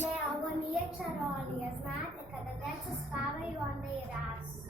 Ne, ovo nije čarolija. Znate, kada deca spavaju, onda i rastu.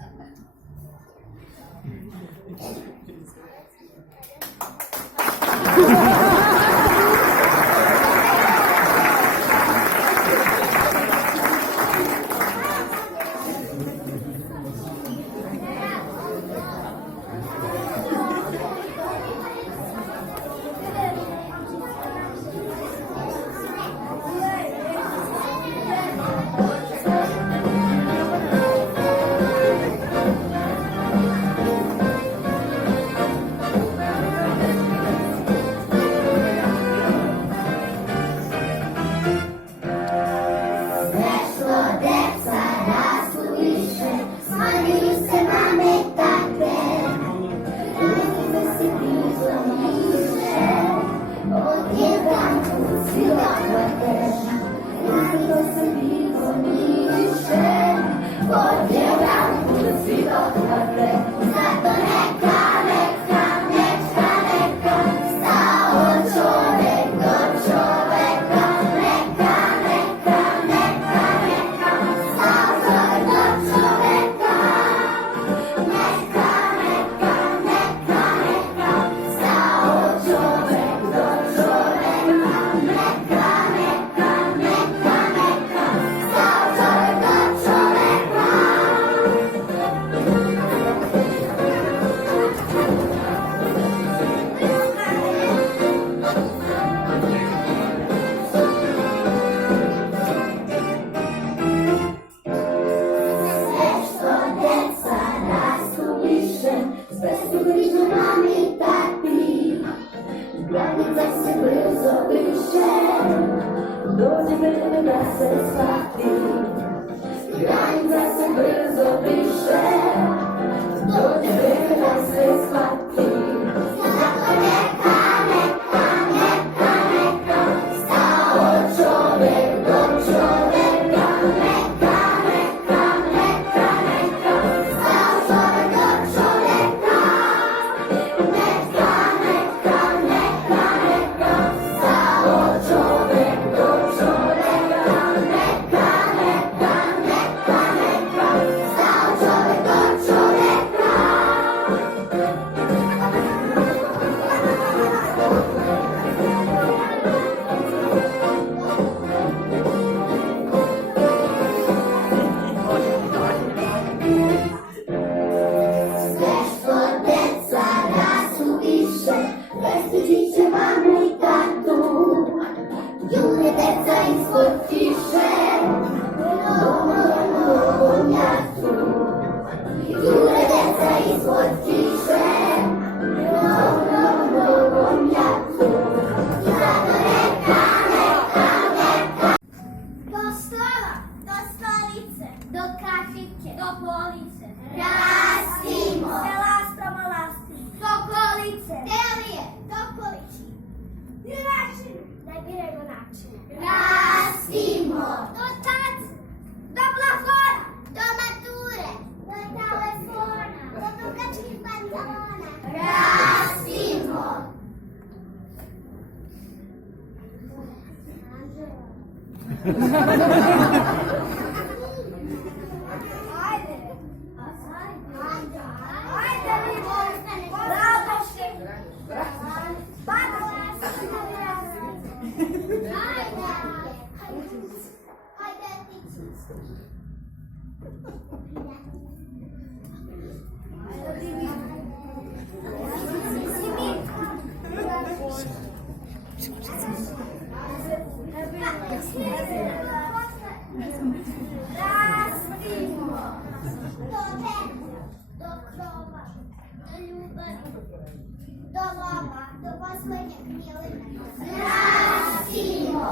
До лоба, до послання хвилини. Зрастімо!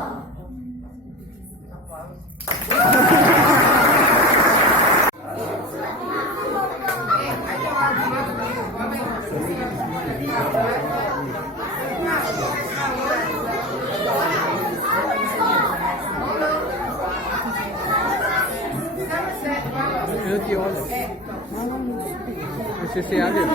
Minuti oldu. Ще се javio.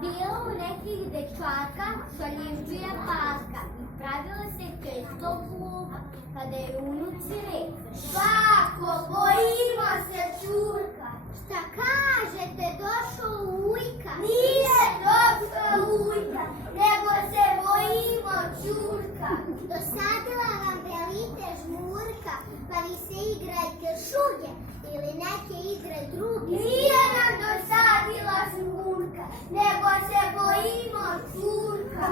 Bilo u nekih dečaka šaljivđija patka i pravila se često pluga, kada je unuci rekla: Šako, bojimo se Ćurka. Šta kažete, došao ujka? Nije došao ujka, nego se bojimo Ćurka. Dosadila vam velite žmurka, pa vi se igrajte šuge ili neke igre druge. Nije nam dosadila žmurka, nego se bojimo Ćurka.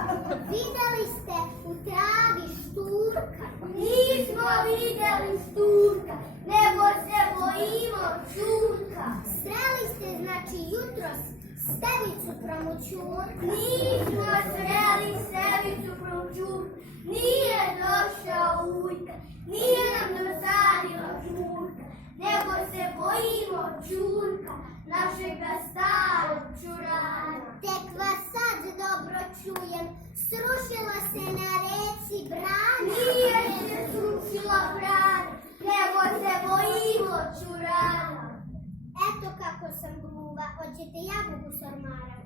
Videli ste u travi šturka? Nismo videli šturka, nego se bojimo Ćurka. Sreli ste, znači, jutros stevicu promućurka? Nismo sreli stevicu promućurka, nije došao ujka, nije nam dosadila žmurka, nego se bojimo Ćurka, našega starog čurana. Tek vas sad dobro čujem, srušila se na reci brana. Nije se srušila brana, nego se bojimo čurana. Eto kako sam gluva, hoćete jabuku s ormara?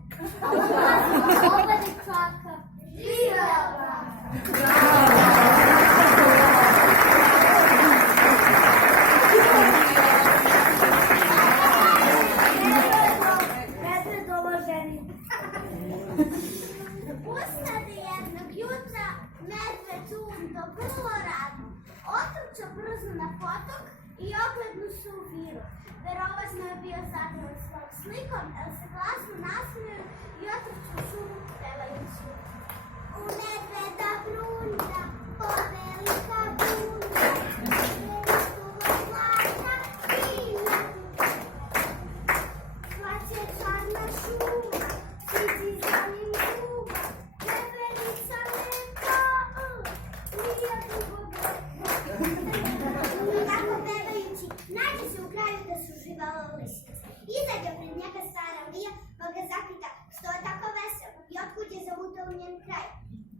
Oba dečaka. Živela! Ustade jednog jutra, medved Cunto vrlo rano. Otrčao brzo na potok i oglednu se u viru. Verovatno je bio zadovoljan svog slikom, jer se glasno nasmijao i otrčao u šumu pevajući: U medveda Brunta, o velika bunda, velikova plaća fina. Plaće čarna šuma, siđi za njim kuba, medvedica neka, nije dugo tako pevajući, nađe se u kraju da su živela lisica. Izađe pred njega stara Lija, pa ga zapita što je tako veselo i otkud je zamutao u njen kraj.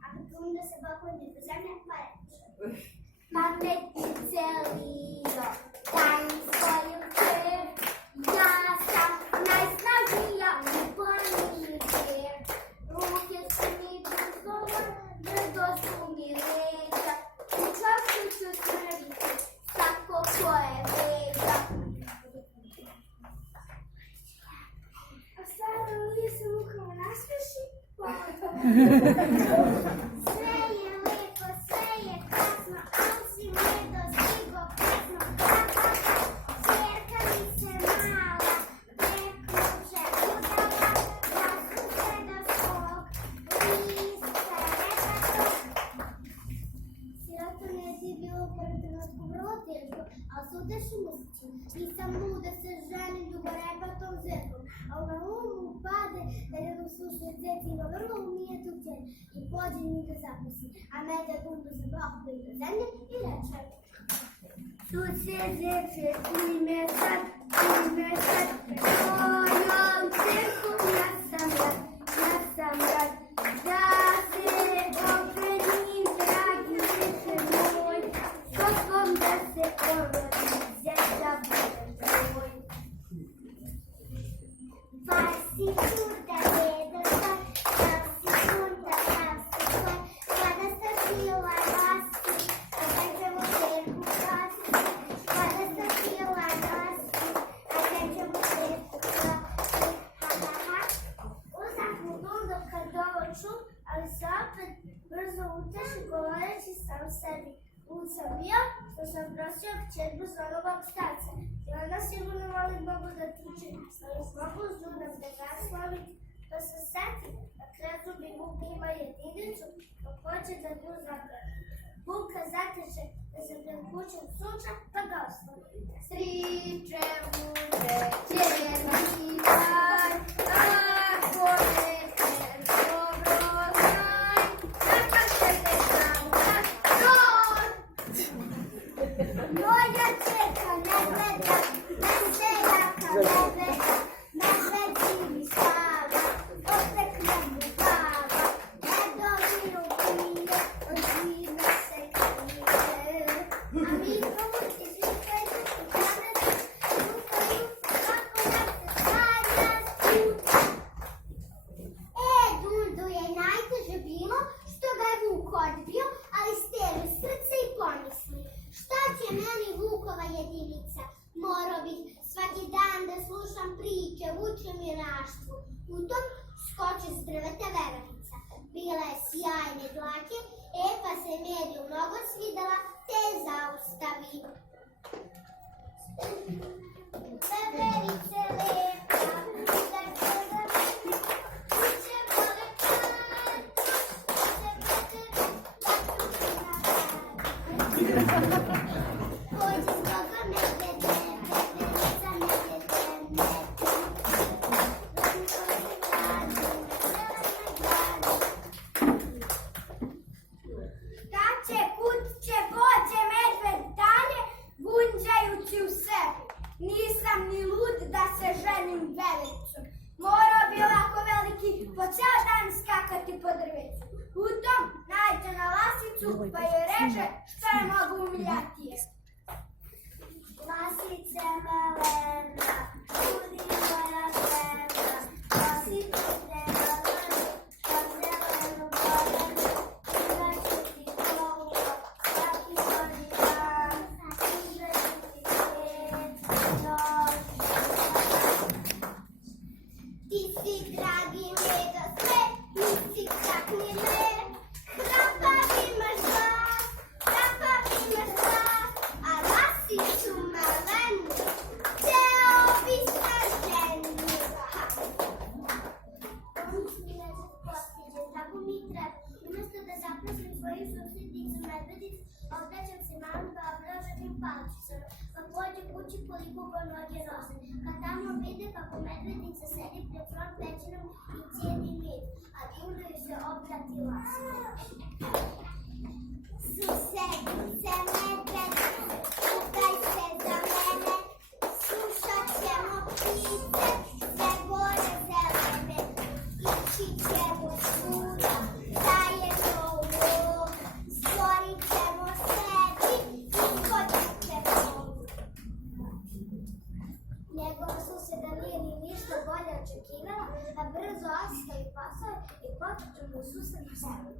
A onda se pokloni do zemlje, pa reče: Pametnice Lijo, daj mi svoju ker, ja sam najsnažnija u planini ker. Ruke su mi dozvole, brdo su mi leđa, u čašu ću smrviti svako koje veđa. A stara Lija se lukavo nasmeši, pa sve je lepo, sve je krasno, ali si me dostigo kasno. Čerka mi se mala, prekruče udala, zasluše do svog lista rekao. Sirota nezi je bilo prvi trenutku vrlo teško, ali se uteši misleći: Nisam luda se ženim dugorepatom zerkom, a u umu pade da ga slušaju zeci, ima vrlo umijetu djel i pođe mi ga zapusi, a medved bundu se pohpe do zemlje i reče: Suce zeče, ime sad, svojom cerkom ja sam rad, da se okrenim, dragi zeče moj, sosvom da se porodim, zeca bude moj. Pa si čuda dedo tvoj, da si čuda tvoj, kada stašila rasti, a kad ćemo cerku krasti, kada stašila rasti, a kad ćemo cerku krasti. Lud sam bio što sam prosio kćerbu zvanog starca. I ona sigurno voli Bogu da tuči, ali mogu zudom da ga slaviti. Pa se seti, na krezu bi Vuk ima jedinicu, pa hoće da nju zapravi. Vuka zateče da se pred kućom sunča, pa ga oslavi. Striče Vuče, černi kraj, ako neke dobro znaj, kako se te znamo, moja čeka ne gleda, ne seljaka ne gleda, ne gleda mi stava, opet ne bubava, ne dobiju pije, od zime se krije. A mi komuci svi kreću i kameru, lupaju, kako nam se stvarja skuta. Dundu je najteže bilo što ga je Vuk odbio, ali steže srce i pomisli. Šta će meni Vukova jedinica? Morao bih svaki dan da slušam priče, učem i raštvu. U tom skoče s drveta veronica. Bila je sjajne dlake, pa se mediju mnogo svidela, te zaustavi. Veverice lepa, da se zavene, kuće vole kraj, kuće večere, pođi s toga medvede, veverica medvede, Tače, kud će vođe medved dalje, gunđajući u sebi. Nisam ni lud da se ženim velicom. Morao bi ovako veliki po ceo dan skakati po drvetu. U tom nađe na lasicu pa joj reče šta je mogu umiljatije. Lasice malena, budi moja žena, lasice malena, pa zelenu bolenu, izaću ti kovo, svaki godin dan, izaću ti svijet, noć. Ti si dragi mega sve, nisi čak ni mer, hrapav imaš glas, a lasicu malenu, ceo bi se ženio. On mi leže postiđe, tako mi treba. Umesto da zaprosim svoju susrednicu medvedicu, obraćam se malom paobrožanim palčicom, pa pođe kući koliko go noge nose. Kad tamo vide kako medvedica sedi pred svojom pećinom i cijedi mir, a Dundu joj se obrati lasko. Susedice medvedice, ukaj se za mene, slušat ćemo ptice, sve gore zelene, ići ćemo svuda, zajedno u lov, stvorit ćemo sebi i hodit ćemo. Njegova suseda nije ni ništa bolje očekivala, a brzo ostaje posao i počeću mu sused u sebi.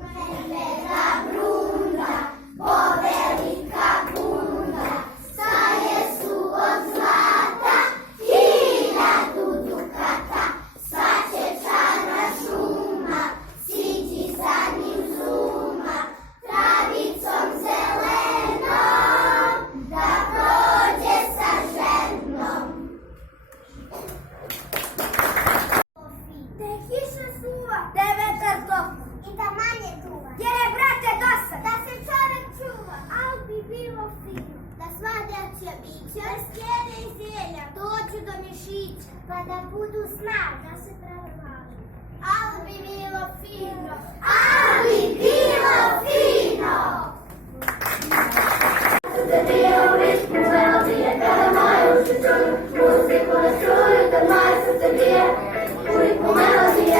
Medveda Brunda, povelika bunda, staje su od zlata, 1000 dukata, sva će čarna šuma, siđi za njim zuma, travicom zelenom, da prođe sa ženom. Te kiša suva, te vetar topa, i da manje duva. Jer je, brate, dosta. Da se čovek čuva, al bi bilo fino. Da sva dječja bića, da sjede i zelja, dođu do mišića, pa da budu snag, da se prave mali. Al bi bilo fino, al bi bilo fino. The deal with the melody and the miles to do, music on the shoulder, the miles of the deer, with the melody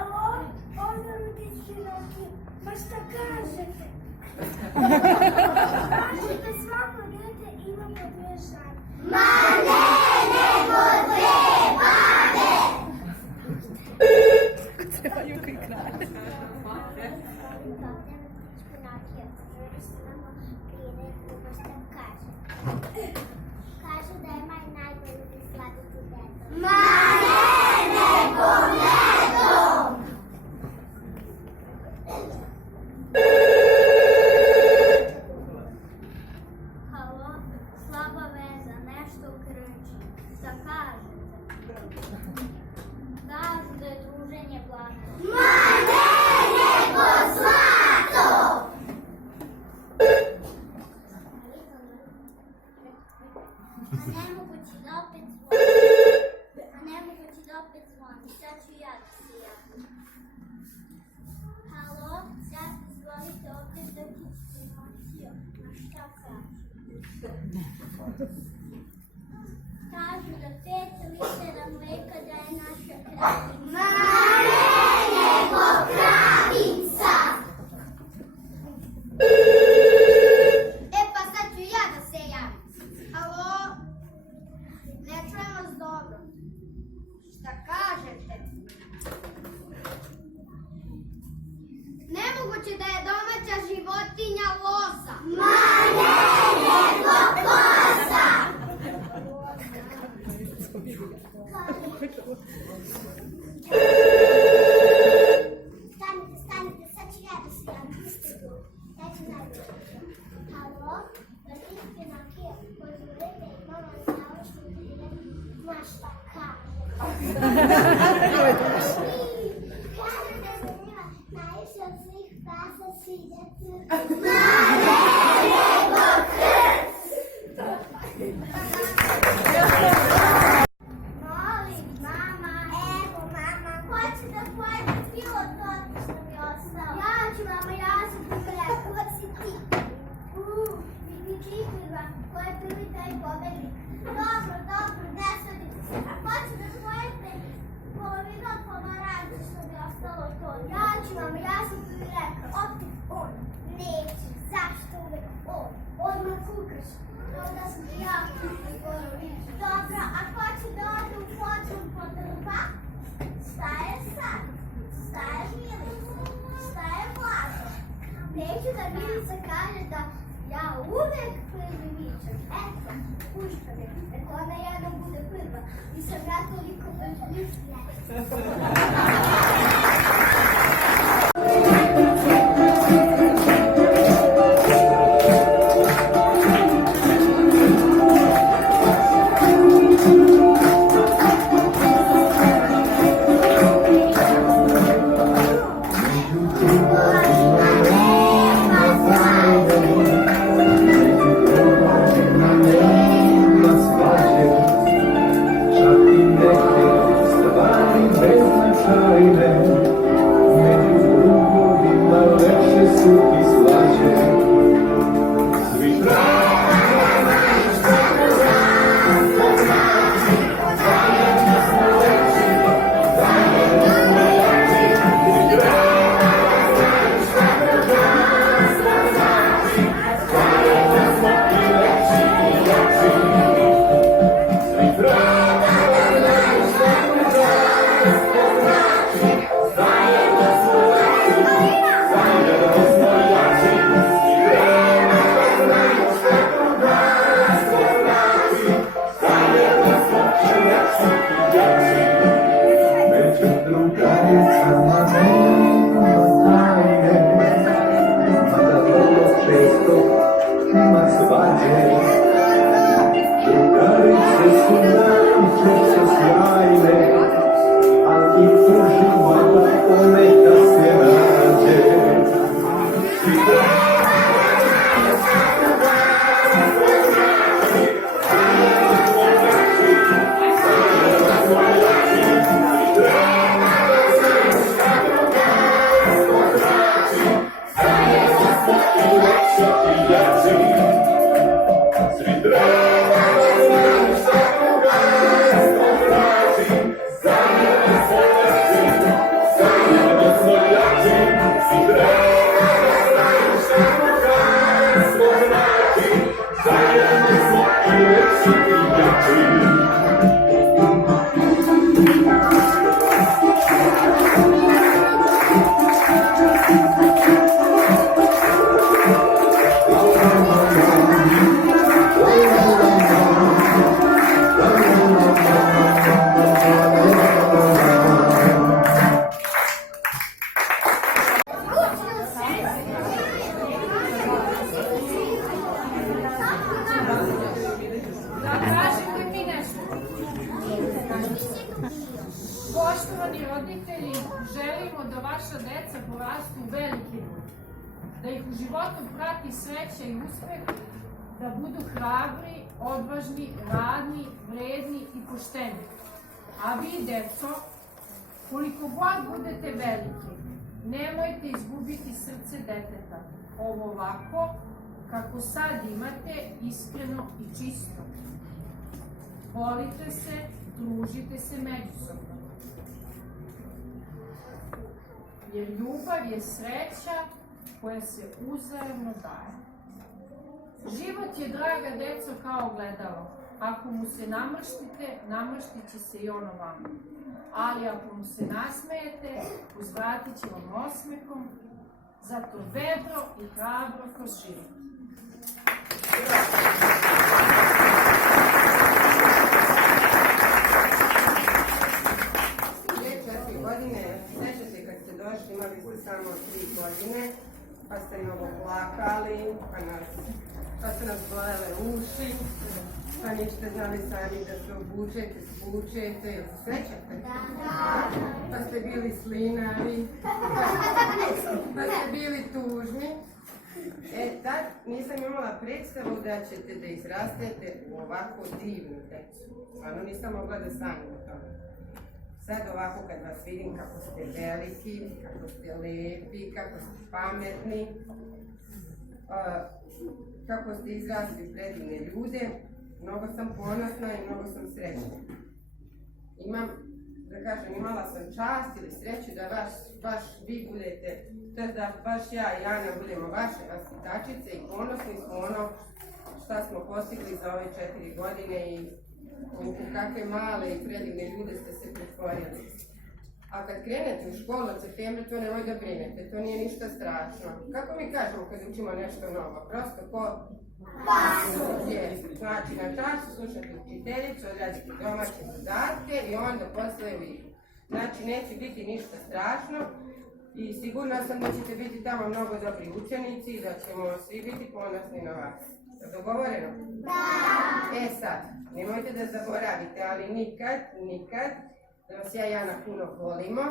Алло, можна дитинки, ми ж так кажете. Кажете, з вами дайте і ми подвижаємо. Мене не подвигати! Треба юки крати. Каже, дай май найбільше сладити дето. Мене не комедо! Алло, слава веза, нещо кричи. Šta kažete? Kažete, druženje blago. Mane nego zlato! A ne mogu ti da opet zvoni. A ne mogu ti da opet zvoni. Sad ću ja da se javim. Halo, sad zvonite opet da ti se noćio. A šta kažu? Kažu da 5 litera mleka daje naša kravica. Mane nego kravica! E pa sad ću ja da se javim. Alo? Ne čujem vas dobro. Šta kažete? Nemoguće da je domaća životinja loza. Mane nego koza! Stanite, stanite, sad ću ja da se javim. Ja ću najbolje. Halo? Vrtite na kjer, pozorite i mama znala što ti je ma šta kaže. Kaže da se njima najviše od svih pasa sviđa crk. Mane nego krc! Molim, mama. Evo, mama. Hoće da pojede kilo torte što mi je ostalo. Ja ću, mama, ja sam pogledala. Ko si ti? Vidi čipirva koja je prvi taj pobednik. Dobro, dobro, ne sudite se. A ko rekao, opet on, neću, zašto uvek on, odmah kukaš, da sam ja kukaš, dobro, a ko će da ode u fotelj po drva? Šta je sad? Šta je Milica? Šta je Vlado? Neću da Milica kaže da ja uvek prvi vičem, eto, pušta me, eto ona jedna bude prva, i sam ja toliko bezlična. Poštovani roditelji, želimo da vaša deca porastu veliki ljudi, da ih u životu prati sreća i uspeh, da budu hrabri, odvažni, radni, vredni i pošteni. A vi, deco, koliko god budete veliki, nemojte izgubiti srce deteta. Ovo ovako, kako sad imate, iskreno i čisto. Volite se, družite se međusobno. Jer ljubav je sreća koja se uzajamno daje. Život je, draga deco, kao ogledalo. Ako mu se namrštite, namrštit će se i ono vama. Ali ako mu se nasmejete, uzvratit će vam osmehom. Zato vedro i hrabro kroz život. Sećate kad ste došli, imali ste samo 3 godine, pa ste mnogo plakali, pa ste nas bolele uši, pa niste znali sami da se obučete, spučete, jel se sećate? Pa ste bili slinavi, pa ste bili tužni. Tad nisam imala predstavu da ćete da izrastete u ovako divnu decu. Stvarno nisam mogla da sanjam o tome. Sad ovako kad vas vidim kako ste veliki, kako ste lepi, kako ste pametni, kako ste izrasli predivne ljude, mnogo sam ponosna i mnogo sam srećna. Imam da kažem, imala sam čast ili sreću da baš vi budete, da baš ja i Ana budemo vaše vaspitačice i ponosni smo ono šta smo postigli za ove 4 godine i u kakve male i predivne ljude ste se pretvorili. A kad krenete u školu od septembra, to nemoj da brinete, to nije ništa strašno. Kako mi kažemo kad učimo nešto novo? Prosto ko? Znači, na času slušate učiteljicu, odradite domaće zadatke i onda posle u igru. Znači, neće biti ništa strašno i sigurna sam da ćete biti tamo mnogo dobri učenici i da ćemo svi biti ponosni na vas. Je dogovoreno? Da! Sad, nemojte da zaboravite, ali nikad, da vas ja i Ana puno volimo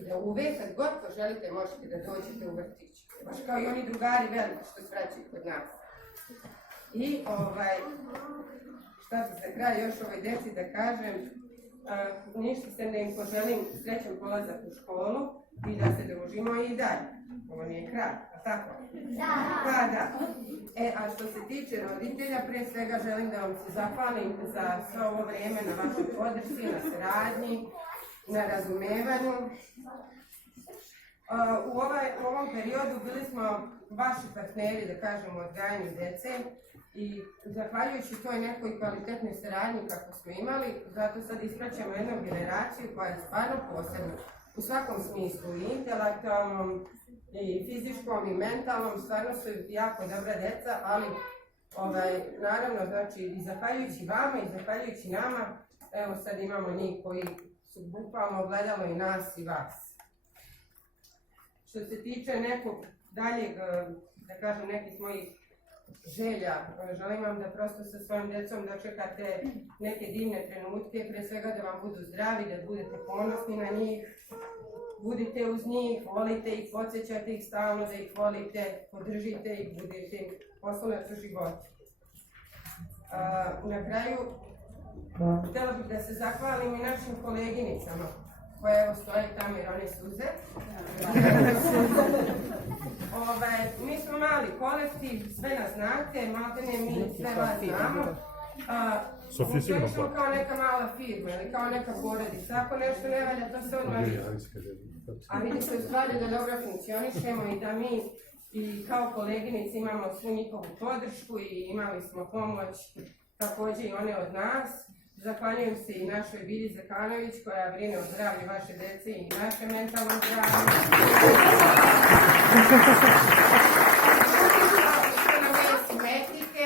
i da uvek, kad god poželite, možete da dođete u vrtić. Baš kao i oni drugari veliki što svraćaju kod nas. I šta se za kraj još ovoj deci da kažem, ništa se da im poželim srećan polazak u školu i da se družimo i dalje. Ovo nije kraj, a tako? Da. A što se tiče roditelja, pre svega želim da vam se zahvalim za sve ovo vrijeme na vašoj podršci, na saradnji, na razumevanju. U ovom periodu bili smo vaši partneri, da kažemo, u odgajanju dece i zahvaljujući toj nekoj kvalitetnoj saradnji kako smo imali, zato sad ispraćamo jednu generaciju koja je stvarno posebna u svakom smislu, i intelektualnom, i fizičkom, i mentalnom, stvarno su jako dobra deca, ali naravno, znači, i zahvaljujući vama i zahvaljujući nama, evo sad imamo njih koji su bukvalno ogledalo i nas i vas. Što se tiče nekog daljeg, da kažem, nekih mojih želja, želim vam da prosto sa svojim decom dočekate neke divne trenutke, pre svega da vam budu zdravi, da budete ponosni na njih, budite uz njih, volite ih, podsjećate ih stalno da ih volite, podržite ih, budete im oslonac u životu. Na kraju, htjela bih da se zahvalim i našim koleginicama koje evo stoje tamo jer one suze. Mi smo mali kolektiv, sve nas znate, maltene mi sve vas znamo. Funkcionišemo kao neka mala firma ili kao neka porodica. Ako nešto ne valja, to se odmah vidi. A vidite u stvari da dobro funkcionišemo i da mi i kao koleginici imamo svu njihovu podršku i imali smo pomoć također i one od nas. Zahvaljujem se i našoj Bilji Zekanović koja brine o zdravlju vaše dece i naše mentalno zdravlje. Što nam je simetrike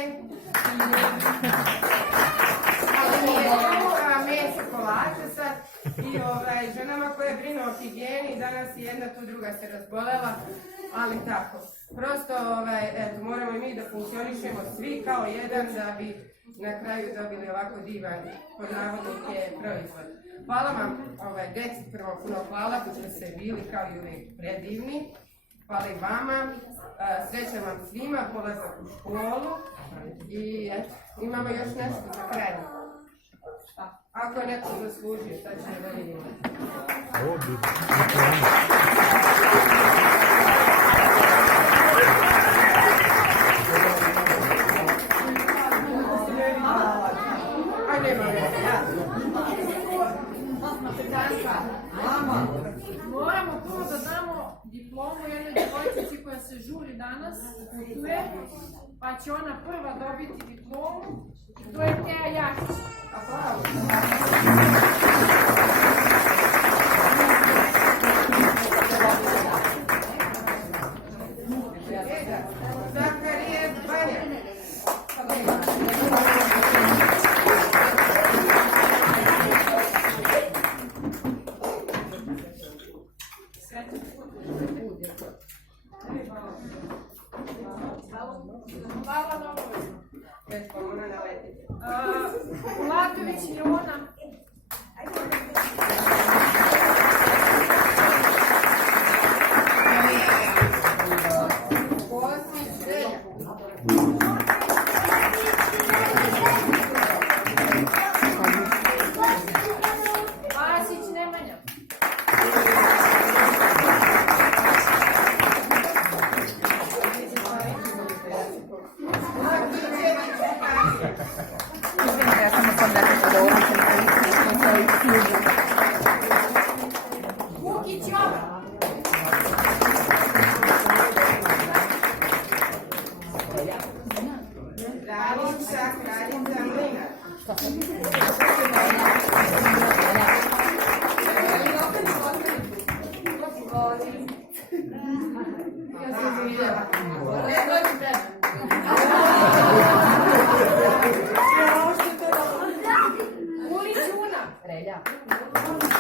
i meso kolače sad i ženama koje brine o higijeni, danas jedna tu druga se razbolela, ali tako. Prosto moramo i mi da funkcionišemo svi kao jedan da bi na kraju dobili ovako divan, pod navodnike, proizvod. Hvala vam, deci, prvo puno hvala, što ste bili kao i uvijek predivni. Hvala i vama, srećan vam svima, polazak u školu i imamo još nešto za kraj. Ako je neko zaslužio, sad ćemo da vidimo. Moramo prvo da damo diplomu jednoj djevojčici koja se žuri danas, putuje, pa će ona prva dobiti diplomu. To je Teja Jakić. Zakarije Banja. Hvala na ovo. Već pomona naletite. Latović Milona. Andreja.